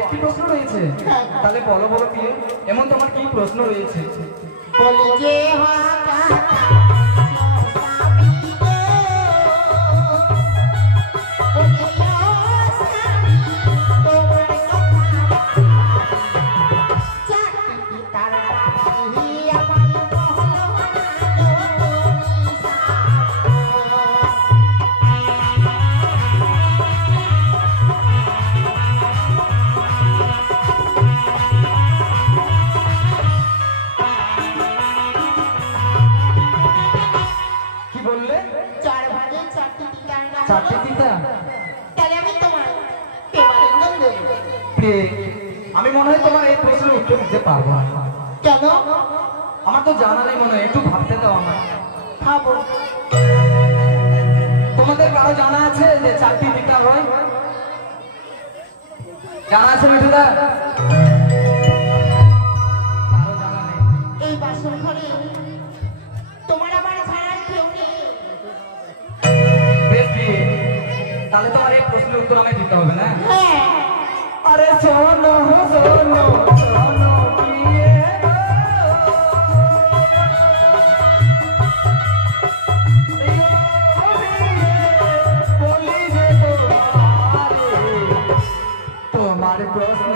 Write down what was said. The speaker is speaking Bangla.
আরেকটি প্রশ্ন রয়েছে? তাহলে বলো বলো প্রিয়ে, এমন তোমার কি প্রশ্ন রয়েছে? বলি যে চারটে পিতা? আমি মনে হয় তোমার এই প্রশ্নের উত্তর দিতে পারবো না। কেন? আমার তো জানা নেই, মনে হয় একটু ভাবতে দাও আমার। ভাবো। তোমাদের কারো জানা আছে যে চারটি পিতা হয়? জানা আছে মিঠুদা? কারো জানা নেই? এই বাসন ঘরে তোমার আমার ছাড়া কেউ নেই। বেশ প্রিয়ে, তাহলে তোমার এই প্রশ্নের উত্তর আমায় দিতে হবে না? হ্যাঁ। अरे सोनो सोनो सोनो प्रिये बोली जे तुम्हारे प्रश्न